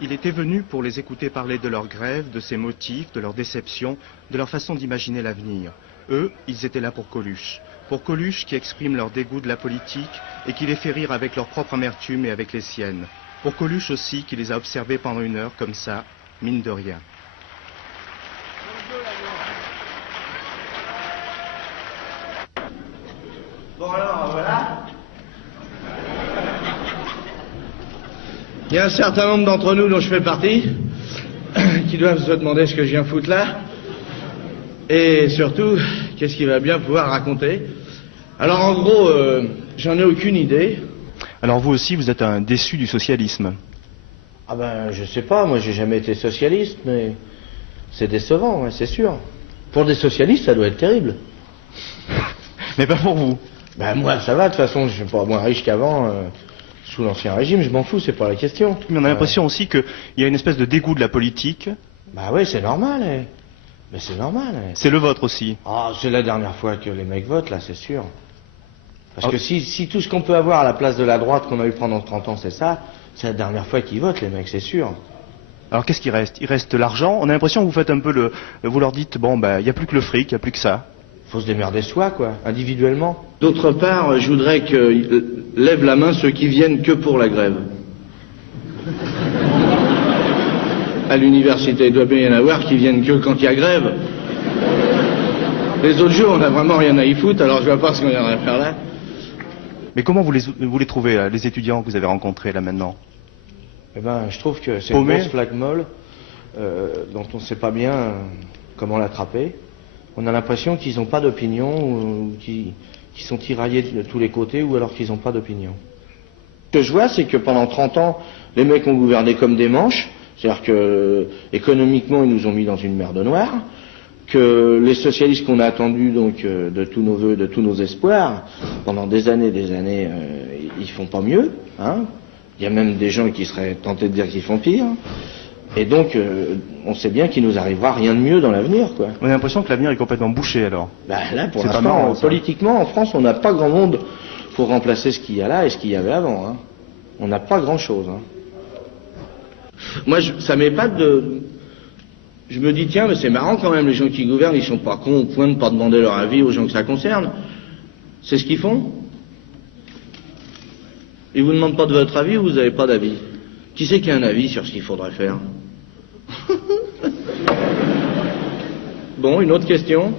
Il était venu pour les écouter parler de leur grève, de ses motifs, de leurs déceptions, de leur façon d'imaginer l'avenir. Eux, ils étaient là pour Coluche. Pour Coluche qui exprime leur dégoût de la politique et qui les fait rire avec leur propre amertume et avec les siennes. Pour Coluche aussi qui les a observés pendant 1 heure comme ça, mine de rien. Bon alors, voilà. Il y a un certain nombre d'entre nous dont je fais partie qui doivent se demander ce que je viens foutre là. Et surtout, qu'est-ce qu'il va bien pouvoir raconter. Alors en gros, j'en ai aucune idée. Alors vous aussi, vous êtes un déçu du socialisme. Ah ben, je sais pas, moi j'ai jamais été socialiste, mais c'est décevant, ouais, c'est sûr. Pour des socialistes, ça doit être terrible. Mais pas pour vous. Ben moi, ça va, de toute façon, je suis pas moins riche qu'avant, sous l'ancien régime, je m'en fous, c'est pas la question. Mais on a l'impression aussi qu'il y a une espèce de dégoût de la politique. Bah oui, c'est normal, Mais c'est normal, C'est le vôtre aussi. Ah, c'est la dernière fois que les mecs votent, là, c'est sûr. Parce que si tout ce qu'on peut avoir à la place de la droite qu'on a eu pendant 30 ans, c'est ça, c'est la dernière fois qu'ils votent, les mecs, c'est sûr. Alors qu'est-ce qui reste? Il reste l'argent. On a l'impression que vous faites un peu vous leur dites, bon, ben, il n'y a plus que le fric, il n'y a plus que ça. Faut se démerder soi, quoi, individuellement. D'autre part, je voudrais que lèvent la main ceux qui viennent que pour la grève. À l'université, il doit bien y en avoir qui viennent que quand il y a grève. Les autres jours, on n'a vraiment rien à y foutre, alors je vois pas ce qu'on viendrait faire là. Mais comment vous les trouvez, là, les étudiants que vous avez rencontrés là maintenant? Eh ben, je trouve que c'est une grosse flaque molle dont on ne sait pas bien comment l'attraper. On a l'impression qu'ils n'ont pas d'opinion, ou qu'ils sont tiraillés de tous les côtés, ou alors qu'ils n'ont pas d'opinion. Ce que je vois, c'est que pendant 30 ans, les mecs ont gouverné comme des manches, c'est-à-dire que économiquement, ils nous ont mis dans une merde noire, que les socialistes qu'on a attendus, donc de tous nos vœux, de tous nos espoirs, pendant des années, ils font pas mieux, hein. Il y a même des gens qui seraient tentés de dire qu'ils font pire. Et donc, on sait bien qu'il nous arrivera rien de mieux dans l'avenir, quoi. On a l'impression que l'avenir est complètement bouché, alors. Ben là, pour l'instant, politiquement, en France, on n'a pas grand monde pour remplacer ce qu'il y a là et ce qu'il y avait avant, hein. On n'a pas grand-chose, hein. Moi, ça m'épate de... Je me dis, tiens, mais c'est marrant quand même, les gens qui gouvernent, ils sont pas cons au point de pas demander leur avis aux gens que ça concerne. C'est ce qu'ils font. Ils vous demandent pas de votre avis ou vous n'avez pas d'avis? Qui c'est qui a un avis sur ce qu'il faudrait faire? Bon, une autre question?